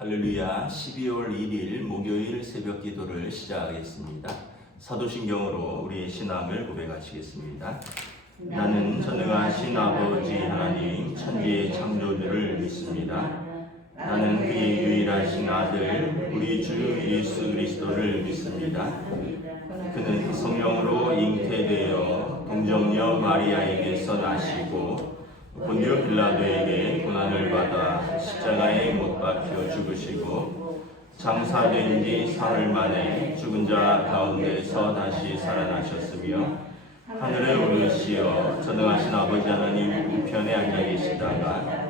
할렐루야. 12월 1일 목요일 새벽 기도를 시작하겠습니다. 사도신경으로 우리의 신앙을 고백하시겠습니다. 나는 전능하신 아버지 하나님 천지의 창조주를 믿습니다. 나는 그의 유일하신 아들 우리 주 예수 그리스도를 믿습니다. 그는 성령으로 잉태되어 동정녀 마리아에게서 나시고 본디오 빌라도에게 고난을 받아 십자가에 못 박혀 죽으시고 장사된 지 사흘 만에 죽은 자 가운데서 다시 살아나셨으며 하늘에 오르시어 전능하신 아버지 하나님 우편에 앉아 계시다가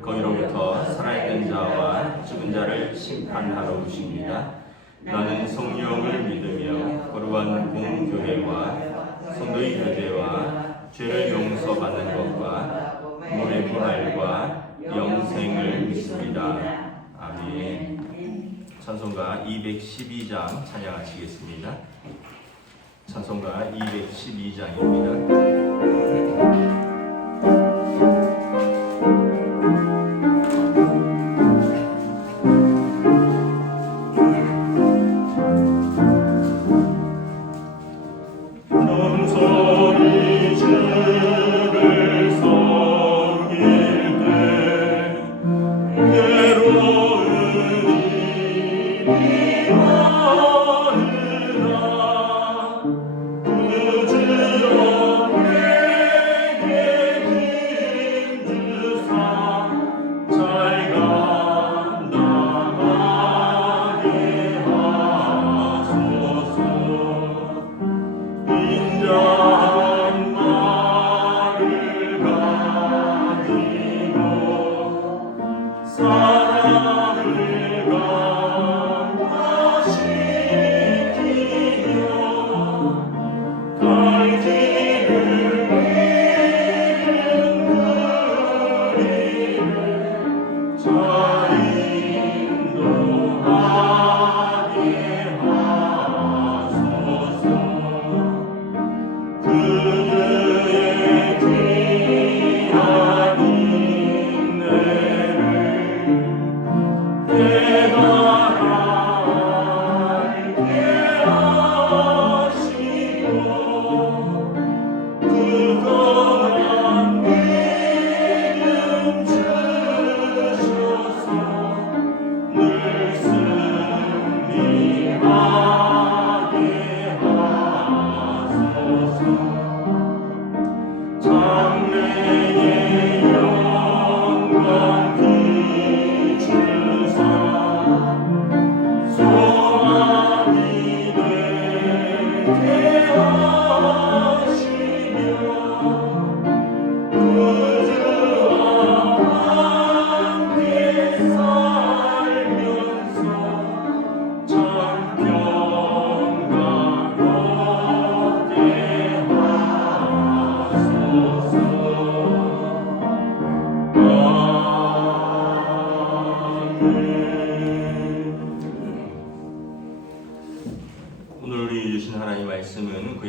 거기로부터 살아있는 자와 죽은 자를 심판하러 오십니다. 나는 성령을 믿으며 거룩한 공교회와 성도의 교제와 죄를 용서받는 것과 몸의 부활과 영생을 믿습니다. 아멘. 찬송가 212장 찬양하시겠습니다. 찬송가 212장입니다.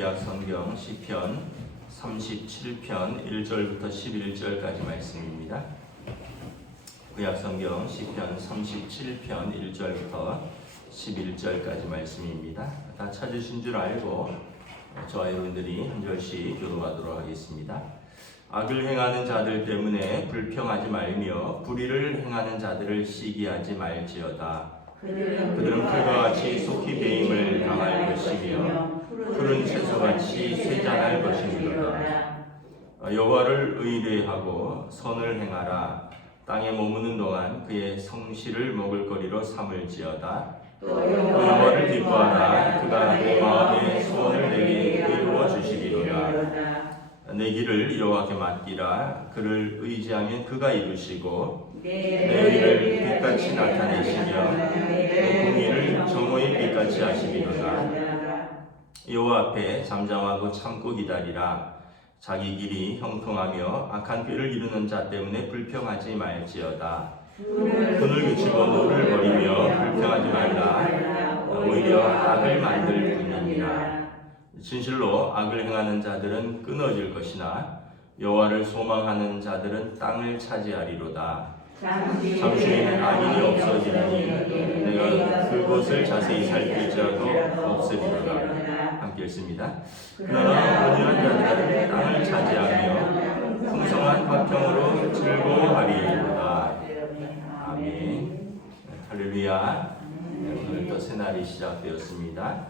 구약성경 시편 37편 1절부터 11절까지 말씀입니다. 구약성경 시편 37편 1절부터 11절까지 말씀입니다. 다 찾으신 줄 알고 저와 여러분들이 한 절씩 교도하도록 하겠습니다. 악을 행하는 자들 때문에 불평하지 말며 불의를 행하는 자들을 시기하지 말지어다. 그들은 풀과 같이 속히 배임을 당할 것이며 푸른 채소같이 쇠잔할 것이니라. 여호와를 의뢰하고 선을 행하라. 땅에 머무는 동안 그의 성실을 먹을거리로 삼을지어다. 여호와를 기뻐하라. 그가 내 마음의 소원을 내게 이루어 주시리로다. 내 길을 여호와께 맡기라. 그를 의지하면 그가 이루시고 내 의를 빛같이 나타내시며 내 공의를 정오의 빛같이 하시리로다. 여호와 앞에 잠잠하고 참고 기다리라. 자기 길이 형통하며 악한 꾀를 이루는 자 때문에 불평하지 말지어다. 분을 그치고 노를 버리며 불평하지 말라. 오히려 악을 만들 뿐이니라. 진실로 악을 행하는 자들은 끊어질 것이나 여호와를 소망하는 자들은 땅을 차지하리로다. 잠시 후에는 악인이 없어지리니 내가 그곳을 자세히 살필 자도 없으리로다. 함께 읽습니다. 그러나 온유한 자들은 땅을 차지하며 풍성한 화평으로 즐거워하리로다. 아멘. 할렐루야. 오늘 또 새날이 시작되었습니다.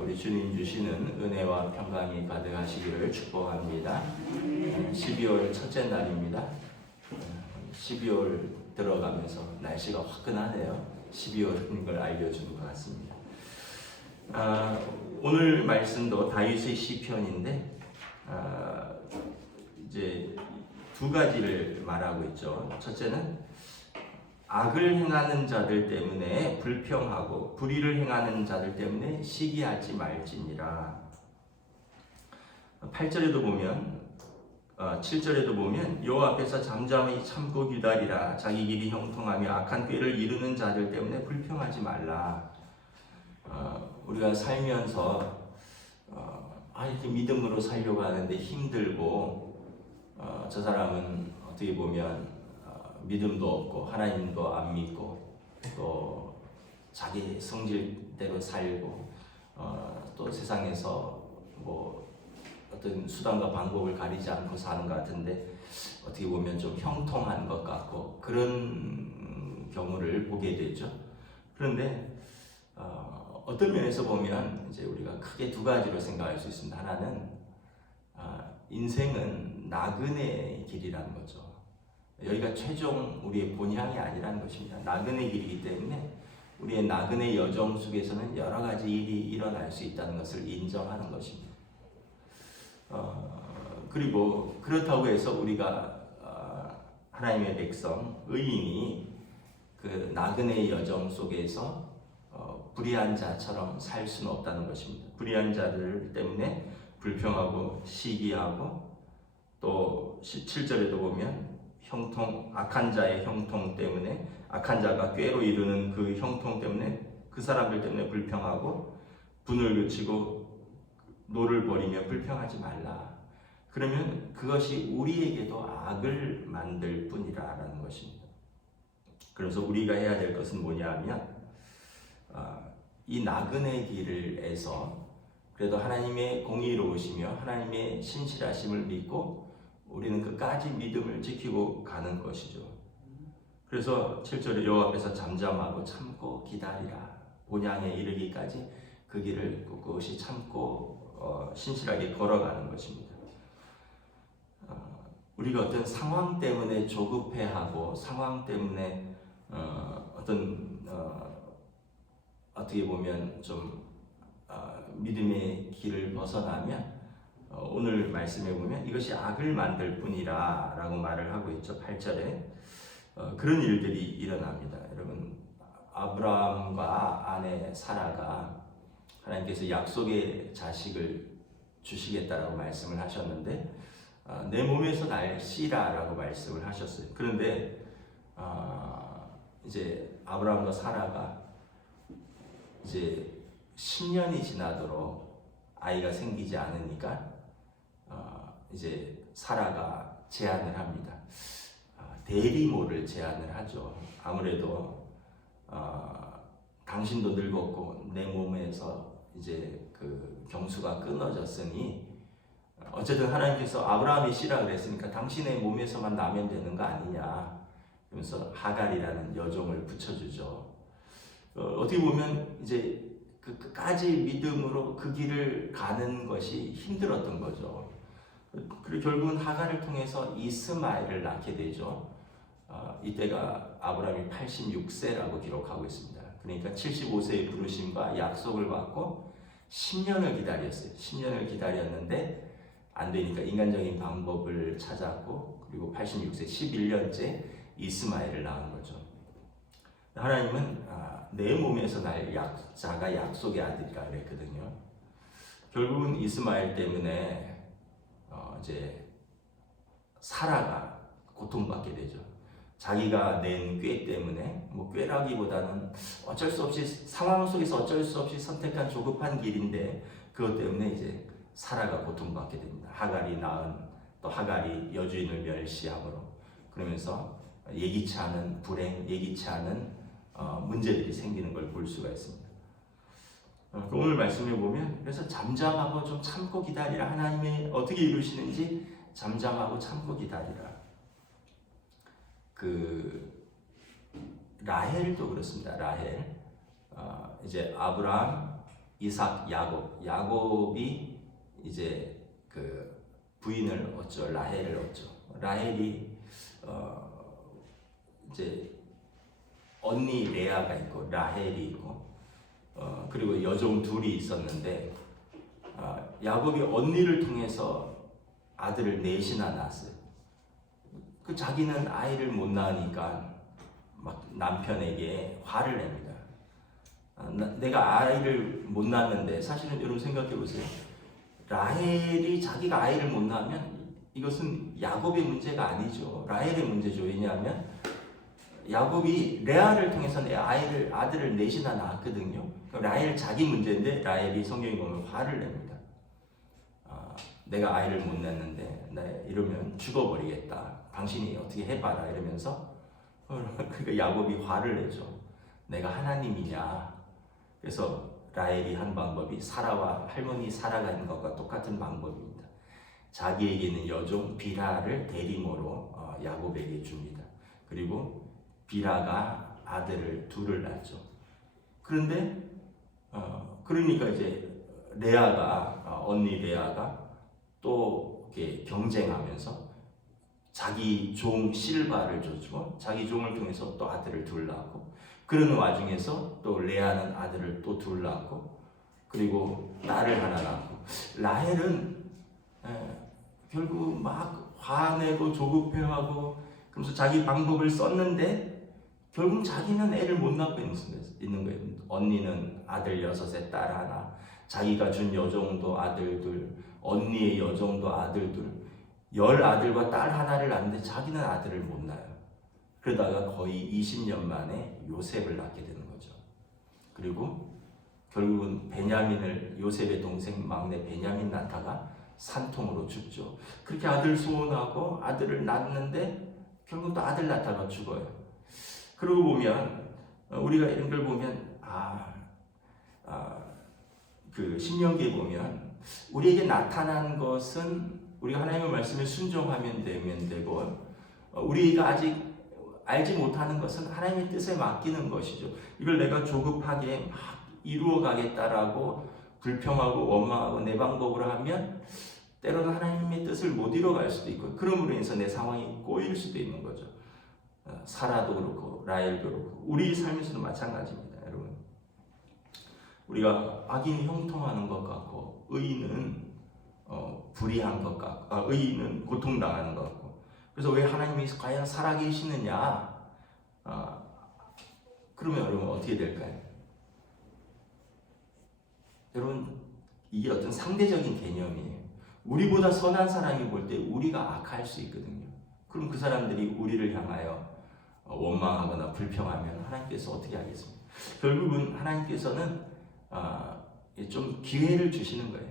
우리 주님 주시는 은혜와 평강이 가득하시기를 축복합니다. 12월 첫째 날입니다. 12월 들어가면서 날씨가 화끈하네요. 12월인 걸 알려주는 것 같습니다. 오늘 말씀도 다윗의 시편인데 이제 두 가지를 말하고 있죠. 첫째는 악을 행하는 자들 때문에 불평하고 불의를 행하는 자들 때문에 시기하지 말지니라. 8절에도 보면 7절에도 보면 여호와 앞에서 잠잠히 참고 기다리라. 자기 길이 형통하며 악한 꾀를 이루는 자들 때문에 불평하지 말라. 우리가 살면서 이렇게 믿음으로 살려고 하는데 힘들고 저 사람은 어떻게 보면 믿음도 없고 하나님도 안 믿고 또 자기 성질대로 살고 또 세상에서 뭐 어떤 수단과 방법을 가리지 않고 사는 것 같은데 어떻게 보면 좀 형통한 것 같고 그런 경우를 보게 되죠. 그런데 어떤 면에서 보면 이제 우리가 크게 두 가지로 생각할 수 있습니다. 하나는 인생은 나그네의 길이라는 거죠. 여기가 최종 우리의 본향이 아니라는 것입니다. 나그네 길이기 때문에 우리의 나그네 여정 속에서는 여러 가지 일이 일어날 수 있다는 것을 인정하는 것입니다. 그리고 그렇다고 해서 우리가 하나님의 백성, 의인이 그 나그네 여정 속에서 불의한 자처럼 살 수는 없다는 것입니다. 불의한 자들 때문에 불평하고 시기하고 또 17절에도 보면 악한 자의 형통 때문에 악한 자가 꾀로 이루는 그 형통 때문에 그 사람들 때문에 불평하고 분을 그치고 노를 버리며 불평하지 말라. 그러면 그것이 우리에게도 악을 만들 뿐이라는 것입니다. 그래서 우리가 해야 될 것은 뭐냐 하면 이 나그네 길에서 그래도 하나님의 공의로우시며 하나님의 신실하심을 믿고 우리는 끝까지 믿음을 지키고 가는 것이죠. 그래서 7절에 여호와 앞에서 잠잠하고 참고 기다리라. 본향에 이르기까지 그 길을 꿋꿋이 참고 신실하게 걸어가는 것입니다. 우리가 어떤 상황 때문에 조급해하고 상황 때문에 어떻게 보면 좀 믿음의 길을 벗어나면 오늘 말씀에 보면 이것이 악을 만들 뿐이라 라고 말을 하고 있죠. 8절에 그런 일들이 일어납니다. 여러분, 아브라함과 아내 사라가 하나님께서 약속의 자식을 주시겠다라고 말씀을 하셨는데 내 몸에서 날 씨라 라고 말씀을 하셨어요. 그런데 이제 아브라함과 사라가 이제 10년이 지나도록 아이가 생기지 않으니까 이제 사라가 제안을 합니다. 대리모를 제안을 하죠. 아무래도 당신도 늙었고 내 몸에서 이제 그 경수가 끊어졌으니 어쨌든 하나님께서 아브라함의 씨라 그랬으니까 당신의 몸에서만 나면 되는 거 아니냐 그러면서 하갈이라는 여종을 붙여주죠. 어떻게 보면 이제 끝까지 믿음으로 그 길을 가는 것이 힘들었던 거죠. 그리고 결국은 하갈을 통해서 이스마엘을 낳게 되죠. 이때가 아브라함이 86세라고 기록하고 있습니다. 그러니까 75세의 부르심과 약속을 받고 10년을 기다렸어요. 10년을 기다렸는데 안 되니까 인간적인 방법을 찾았고 그리고 86세 11년째 이스마엘을 낳은 거죠. 하나님은 내 몸에서 날 자가 약속의 아들이라 그랬거든요. 결국은 이스마엘 때문에 이제 사라가 고통받게 되죠. 자기가 낸 꾀 때문에 뭐 꾀라기보다는 어쩔 수 없이 상황 속에서 어쩔 수 없이 선택한 조급한 길인데 그것 때문에 이제 사라가 고통받게 됩니다. 하갈이 낳은 또 하갈이 여주인을 멸시함으로 그러면서 예기치 않은 불행, 예기치 않은 문제들이 생기는 걸 볼 수가 있습니다. 오늘 말씀에 보면 그래서 잠잠하고 좀 참고 기다리라. 하나님이 어떻게 이루시는지 잠잠하고 참고 기다리라. 라헬도 그렇습니다. 라헬 이제 아브라함, 이삭, 야곱이 이제 그 부인을 얻죠. 라헬을 얻죠. 라헬이 이제 언니 레아가 있고 라헬이 있고 그리고 여종 둘이 있었는데 야곱이 언니를 통해서 아들을 넷이나 낳았어요. 그 자기는 아이를 못 낳으니까 막 남편에게 화를 냅니다. 내가 아이를 못 낳았는데 사실은 여러분 생각해 보세요. 라헬이 자기가 아이를 못 낳으면 이것은 야곱의 문제가 아니죠. 라헬의 문제죠. 왜냐하면 야곱이 레아를 통해서 아들을 넷이나 낳았거든요. 라헬 자기 문제인데 라헬이 성경에 보면 화를 냅니다. 내가 아이를 못 낳는데 이러면 죽어버리겠다. 당신이 어떻게 해봐라 이러면서 그러니까 야곱이 화를 내죠. 내가 하나님이냐. 그래서 라헬이 한 방법이 사라와 할머니 사라가 한 것과 똑같은 방법입니다. 자기에게는 여종 비라를 대리모로 야곱에게 줍니다. 그리고 비라가 아들을 둘을 낳죠. 그런데 그러니까 이제 언니 레아가 또 이렇게 경쟁하면서 자기 종 실바를 줬고 자기 종을 통해서 또 아들을 둘 낳고 그러는 와중에서 또 레아는 아들을 또 둘 낳고 그리고 딸을 하나 낳고 라헬은 결국 막 화내고 조급해하고 그러면서 자기 방법을 썼는데 결국 자기는 애를 못 낳고 있는 거예요. 언니는 아들 6에 딸 하나, 자기가 준 여종도 아들 둘, 언니의 여종도 아들 둘, 10아들과 딸 하나를 낳는데 자기는 아들을 못 낳아요. 그러다가 거의 20년 만에 요셉을 낳게 되는 거죠. 그리고 결국은 요셉의 동생 막내 베냐민 낳다가 산통으로 죽죠. 그렇게 아들 소원하고 아들을 낳는데 결국 또 아들 낳다가 죽어요. 그러고 보면 우리가 이런 걸 보면 그 신명기에 보면 우리에게 나타난 것은 우리가 하나님의 말씀에 순종하면 되고 우리가 아직 알지 못하는 것은 하나님의 뜻에 맡기는 것이죠. 이걸 내가 조급하게 막 이루어 가겠다라고 불평하고 원망하고 내 방법으로 하면 때로는 하나님의 뜻을 못 이뤄갈 수도 있고 그러므로 인해서 내 상황이 꼬일 수도 있는 거죠. 사라도 그렇고 라헬도 그렇고 우리 삶에서도 마찬가지입니다. 여러분, 우리가 악인이 형통하는 것 같고 의인은 불의한 것 같고 의인은 고통당하는 것 같고 그래서 왜 하나님이 과연 살아계시느냐 그러면 여러분 어떻게 될까요? 여러분 이게 어떤 상대적인 개념이에요. 우리보다 선한 사람이 볼 때 우리가 악할 수 있거든요. 그럼 그 사람들이 우리를 향하여 원망하거나 불평하면 하나님께서 어떻게 하겠습니까? 결국은 하나님께서는 좀 기회를 주시는 거예요.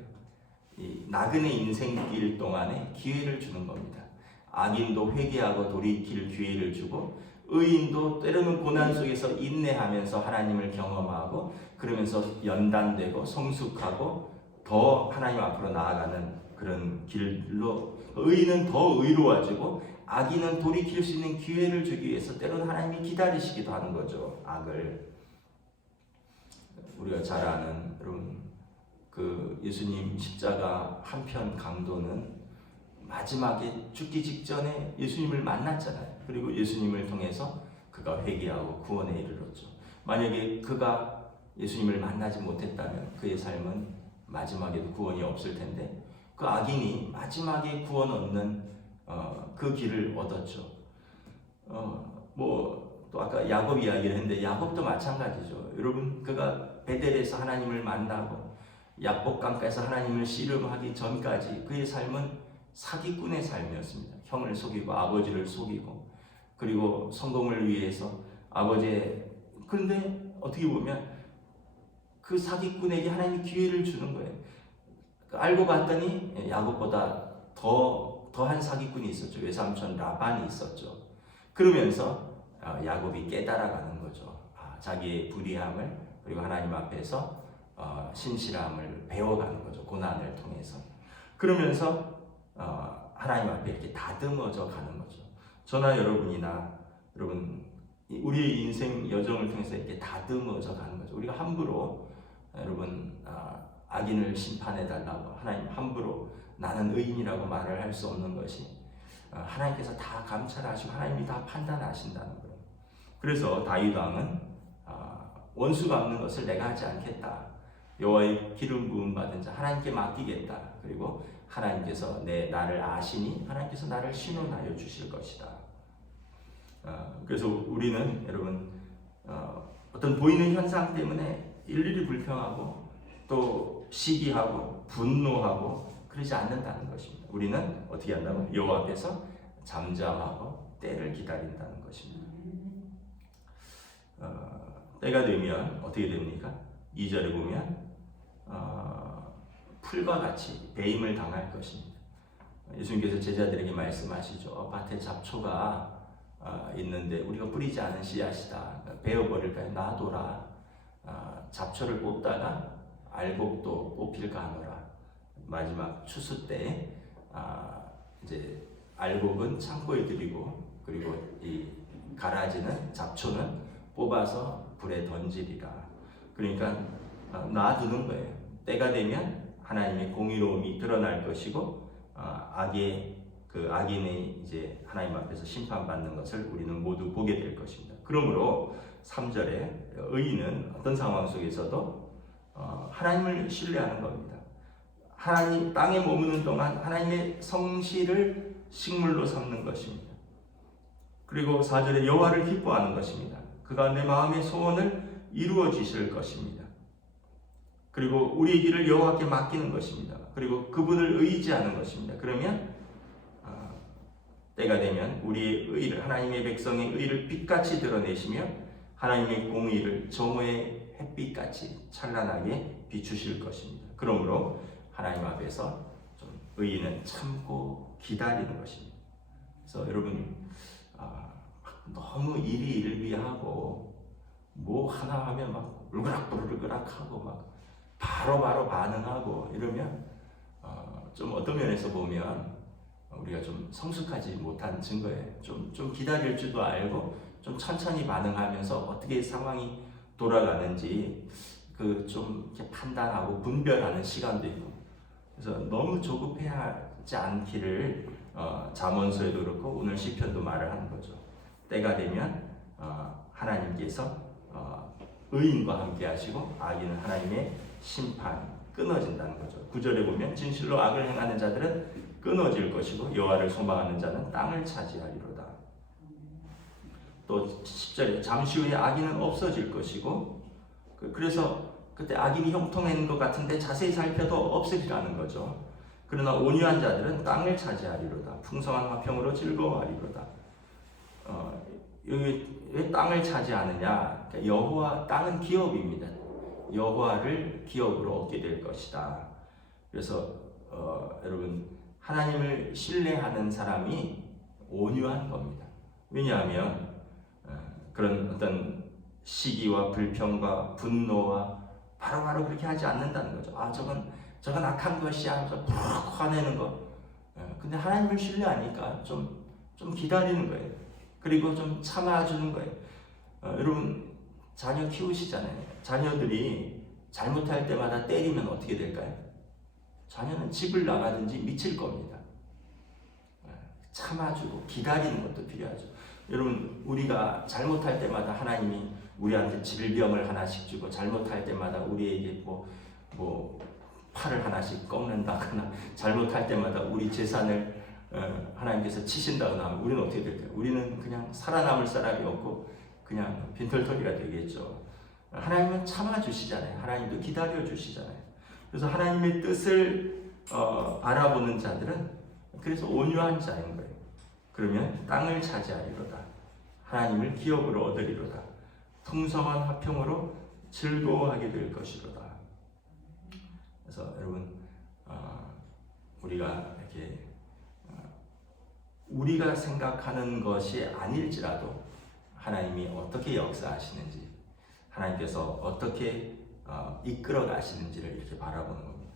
이 나그네 인생길 동안에 기회를 주는 겁니다. 악인도 회개하고 돌이킬 기회를 주고 의인도 때로는 고난 속에서 인내하면서 하나님을 경험하고 그러면서 연단되고 성숙하고 더 하나님 앞으로 나아가는 그런 길로 의인은 더 의로워지고 악인은 돌이킬 수 있는 기회를 주기 위해서 때로는 하나님이 기다리시기도 하는 거죠. 악을 우리가 잘 아는 여러분 그 예수님 십자가 한편 강도는 마지막에 죽기 직전에 예수님을 만났잖아요. 그리고 예수님을 통해서 그가 회개하고 구원에 이르렀죠. 만약에 그가 예수님을 만나지 못했다면 그의 삶은 마지막에도 구원이 없을 텐데 그 악인이 마지막에 구원 얻는 그 길을 얻었죠. 또 아까 야곱 이야기를 했는데 야곱도 마찬가지죠. 여러분 그가 베델에서 하나님을 만나고 야복강가에서 하나님을 씨름하기 전까지 그의 삶은 사기꾼의 삶이었습니다. 형을 속이고 아버지를 속이고 그리고 성공을 위해서 그런데 어떻게 보면 그 사기꾼에게 하나님이 기회를 주는 거예요. 알고 봤더니 야곱보다 더한 사기꾼이 있었죠. 외삼촌 라반이 있었죠. 그러면서 야곱이 깨달아가는 거죠. 자기의 불의함을 그리고 하나님 앞에서 신실함을 배워가는 거죠. 고난을 통해서. 그러면서 하나님 앞에 이렇게 다듬어져 가는 거죠. 저나 여러분이나 여러분 우리의 인생 여정을 통해서 이렇게 다듬어져 가는 거죠. 우리가 함부로 여러분 악인을 심판해 달라고 하나님 함부로 나는 의인이라고 말을 할 수 없는 것이 하나님께서 다 감찰하시고 하나님이 다 판단하신다는 거예요. 그래서 다윗 왕은 원수가 없는 것을 내가 하지 않겠다. 여호와의 기름 부음 받은 자 하나님께 맡기겠다. 그리고 하나님께서 나를 아시니 하나님께서 나를 신원하여 주실 것이다. 그래서 우리는 여러분 어떤 보이는 현상 때문에 일일이 불평하고 또 시기하고 분노하고 그러지 않는다는 것입니다. 우리는 어떻게 한다고? 여호와 앞에서 잠잠하고 때를 기다린다는 것입니다. 때가 되면 어떻게 됩니까? 2절에 보면 풀과 같이 배임을 당할 것입니다. 예수님께서 제자들에게 말씀하시죠. 밭에 잡초가 있는데 우리가 뿌리지 않은 씨앗이다. 베어버릴까요? 놔둬라. 잡초를 뽑다가 알곡도 뽑힐까 하노라. 마지막 추수 때 이제 알곡은 창고에 들이고 그리고 이 가라지는 잡초는 뽑아서 불에 던지리라. 그러니까 놔두는 거예요. 때가 되면 하나님의 공의로움이 드러날 것이고 악인의 이제 하나님 앞에서 심판받는 것을 우리는 모두 보게 될 것입니다. 그러므로 3절에 의인은 어떤 상황 속에서도 하나님을 신뢰하는 겁니다. 하나님 땅에 머무는 동안 하나님의 성실을 식물로 삼는 것입니다. 그리고 4절에 여호와를 기뻐하는 것입니다. 그가 내 마음의 소원을 이루어 주실 것입니다. 그리고 우리의 길을 여호와께 맡기는 것입니다. 그리고 그분을 의지하는 것입니다. 그러면 때가 되면 우리의 의를 하나님의 백성의 의를 빛같이 드러내시며 하나님의 공의를 정오의 햇빛같이 찬란하게 비추실 것입니다. 그러므로 하나님 앞에서 좀 의인은 참고 기다리는 것입니다. 그래서 여러분 너무 일이 일비하고 뭐 하나 하면 막 울그락불그락하고 막 바로바로 반응하고 이러면 좀 어떤 면에서 보면 우리가 좀 성숙하지 못한 증거예요. 좀 기다릴 줄도 알고 좀 천천히 반응하면서 어떻게 상황이 돌아가는지 좀 이렇게 판단하고 분별하는 시간도 있고. 그래서 너무 조급해하지 않기를 잠언서에도 그렇고 오늘 시편도 말을 하는 거죠. 때가 되면 하나님께서 의인과 함께 하시고 악인은 하나님의 심판 끊어진다는 거죠. 9절에 보면 진실로 악을 행하는 자들은 끊어질 것이고 여호와를 소망하는 자는 땅을 차지하리로다. 또 10절에 잠시 후에 악인은 없어질 것이고 그래서 그때 악인이 형통한 것 같은데 자세히 살펴도 없으리라는 거죠. 그러나 온유한 자들은 땅을 차지하리로다. 풍성한 화평으로 즐거워하리로다. 여기 왜 땅을 차지하느냐? 그러니까 여호와 땅은 기업입니다. 여호와를 기업으로 얻게 될 것이다. 그래서 여러분 하나님을 신뢰하는 사람이 온유한 겁니다. 왜냐하면 그런 어떤 시기와 불평과 분노와 바로바로 그렇게 하지 않는다는 거죠. 저건 악한 것이야 하면서 푹 화내는 거. 근데 하나님을 신뢰하니까 좀 기다리는 거예요. 그리고 좀 참아주는 거예요. 여러분 자녀 키우시잖아요. 자녀들이 잘못할 때마다 때리면 어떻게 될까요? 자녀는 집을 나가든지 미칠 겁니다. 참아주고 기다리는 것도 필요하죠. 여러분 우리가 잘못할 때마다 하나님이 우리한테 질병을 하나씩 주고 잘못할 때마다 우리에게 뭐 팔을 하나씩 꺾는다거나 잘못할 때마다 우리 재산을 하나님께서 치신다거나 하면 우리는 어떻게 될까요? 우리는 그냥 살아남을 사람이 없고 그냥 빈털터리가 되겠죠. 하나님은 참아주시잖아요. 하나님도 기다려주시잖아요. 그래서 하나님의 뜻을 바라보는 자들은 그래서 온유한 자인 거예요. 그러면 땅을 차지하리로다. 하나님을 기업으로 얻으리로다. 풍성한 화평으로 즐거워하게 될 것이로다. 그래서 여러분 우리가 이렇게 우리가 생각하는 것이 아닐지라도 하나님이 어떻게 역사하시는지, 하나님께서 어떻게 이끌어 가시는지를 이렇게 바라보는 겁니다.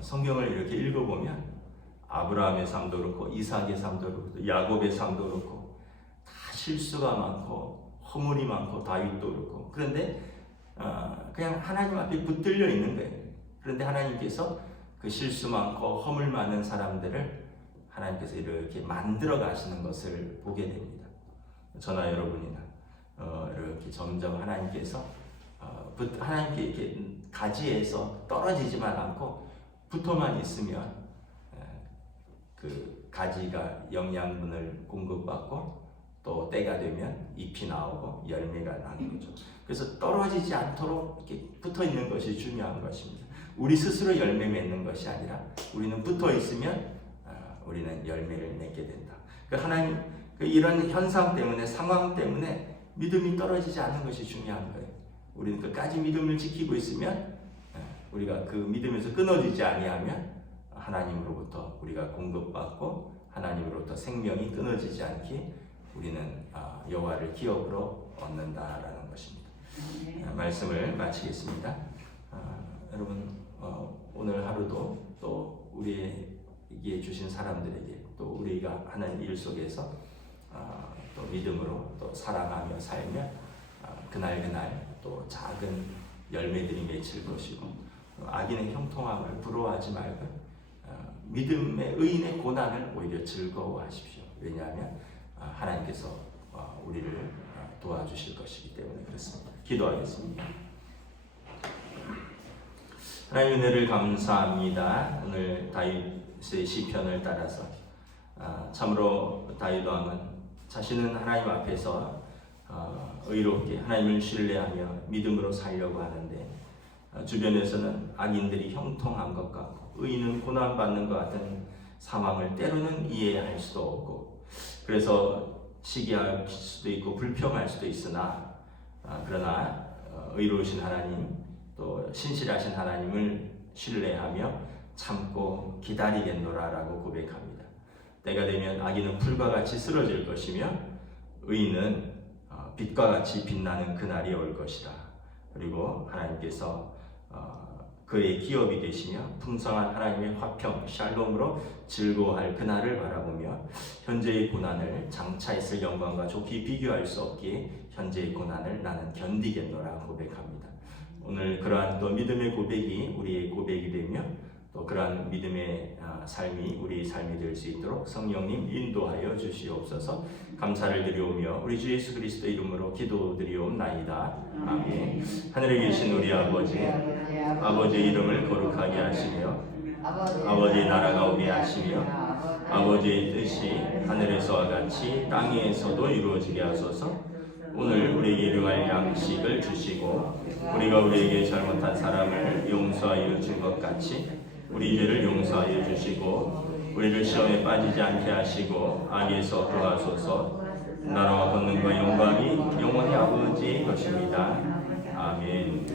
성경을 이렇게 읽어보면 아브라함의 삶도 그렇고 이삭의 삶도 그렇고 야곱의 삶도 그렇고 다 실수가 많고 허물이 많고 다윗도 그렇고, 그런데 그냥 하나님 앞에 붙들려 있는 거예요. 그런데 하나님께서 그 실수 많고 허물 많은 사람들을 하나님께서 이렇게 만들어 가시는 것을 보게 됩니다. 저나 여러분이나 이렇게 점점 하나님께서 하나님께 이렇게 가지에서 떨어지지만 않고 붙어만 있으면 그 가지가 영양분을 공급받고 또 때가 되면 잎이 나오고 열매가 나는 거죠. 그래서 떨어지지 않도록 이렇게 붙어 있는 것이 중요한 것입니다. 우리 스스로 열매 맺는 것이 아니라 우리는 붙어 있으면 우리는 열매를 맺게 된다. 하나님 이런 현상 때문에, 상황 때문에 믿음이 떨어지지 않는 것이 중요한 거예요. 우리는 끝까지 믿음을 지키고 있으면, 우리가 그 믿음에서 끊어지지 아니하면 하나님으로부터 우리가 공급받고 하나님으로부터 생명이 끊어지지 않게 우리는 여호와를 기업으로 얻는다라는 것입니다. 말씀을 마치겠습니다. 여러분 오늘 하루도 또 우리에게 주신 사람들에게 또 우리가 하는 일 속에서 또 믿음으로 또 사랑하며 살며 그날 또 작은 열매들이 맺힐 것이고, 악인의 형통함을 부러워하지 말고 믿음의 의인의 고난을 오히려 즐거워하십시오. 왜냐하면 하나님께서 우리를 도와주실 것이기 때문에 그렇습니다. 기도하겠습니다. 하나님 은혜를 감사합니다. 오늘 다윗의 시편을 따라서 참으로 다윗 왕은 자신은 하나님 앞에서 의롭게 하나님을 신뢰하며 믿음으로 살려고 하는데 주변에서는 악인들이 형통한 것 같고 의인은 고난받는 것 같은 상황을 때로는 이해할 수도 없고, 그래서 시기할 수도 있고 불평할 수도 있으나 그러나 의로우신 하나님 또 신실하신 하나님을 신뢰하며 참고 기다리겠노라라고 고백합니다. 때가 되면 악인은 풀과 같이 쓰러질 것이며 의인은 빛과 같이 빛나는 그날이 올 것이라. 그리고 하나님께서 그의 기업이 되시며 풍성한 하나님의 화평 샬롬으로 즐거워할 그날을 바라보며 현재의 고난을 장차 있을 영광과 좋게 비교할 수 없기에 현재의 고난을 나는 견디겠노라 고백합니다. 오늘 그러한 또 믿음의 고백이 우리의 고백이 되며 또 그러한 믿음의 삶이 우리의 삶이 될 수 있도록 성령님 인도하여 주시옵소서. 감사를 드리오며 우리 주 예수 그리스도 이름으로 기도드리옵나이다. 아멘. 하늘에 계신 우리 아버지의 이름을 거룩하게 하시며 아버지의 나라가 오게 하시며 아버지의 뜻이 하늘에서와 같이 땅에서도 이루어지게 하소서. 오늘 우리에게 일용할 양식을 주시고 우리가 우리에게 잘못한 사람을 용서하여 준 것 같이 우리 죄를 용서하여 주시고 우리를 시험에 빠지지 않게 하시고 악에서 구하소서. 나라와 권능과 영광이 영원히 아버지의 것입니다. 아멘.